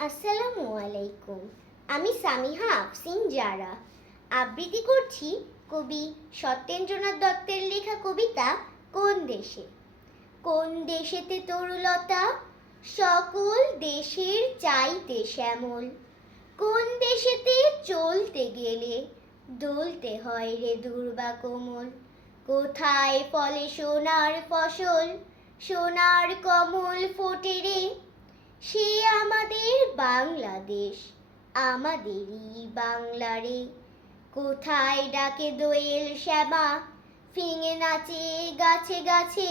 আসসালামু আলাইকুম। আমি সামিহা আফসিন জারা আবৃত্তি করছি কবি সত্যেন্দ্রনাথ দত্তের লেখা কবিতা কোন দেশে। কোন দেশেতে তরুলতা সকল দেশের চাইতে শ্যামল। কোন দেশেতে চলতে গেলে দলতে হয় রে দুর্বা কোমল। কোথায় ফলে সোনার ফসল সোনার কমল ফোটে রে। সে আমাদের বাংলাদেশ আমাদেরই বাংলারে। কোথায় ডাকে দোয়েল শ্যামা ফিঙে নাচে গাছে গাছে।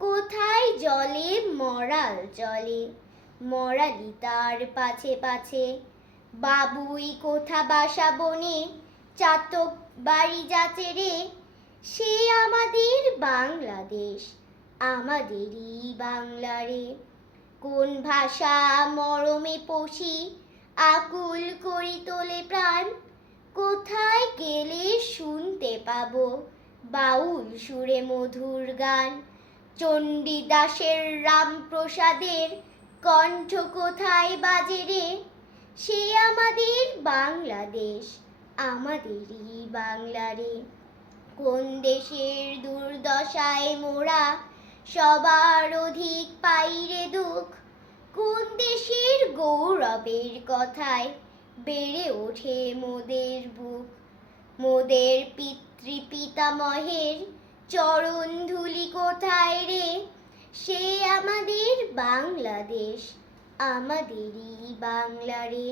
কোথায় জলে মরাল চলে মরালি তার পাছে পাছে। বাবুই কোথা বাসা বনে চাতক বাড়ি যাচে রে। সে আমাদের বাংলাদেশ আমাদেরই বাংলারে। কোন ভাষা মরমে পশি আকুল করি তোলে প্রাণ। কোথায় গেলে শুনতে পাবো বাউল সুরে মধুর গান। চণ্ডীদাসের রামপ্রসাদের কণ্ঠ কোথায় বাজে রে। সে আমাদের বাংলাদেশ আমাদেরই বাংলারে। কোন দেশের দুর্দশায় মোরা সবার অধিক পাইরে দুঃখ। কোন দেশের গৌরবের কথায় বেড়ে ওঠে মোদের বুক। মোদের পিতৃ পিতামহের চরণ ধুলি কোথায় রে। সে আমাদের বাংলাদেশ আমাদেরই বাংলারে।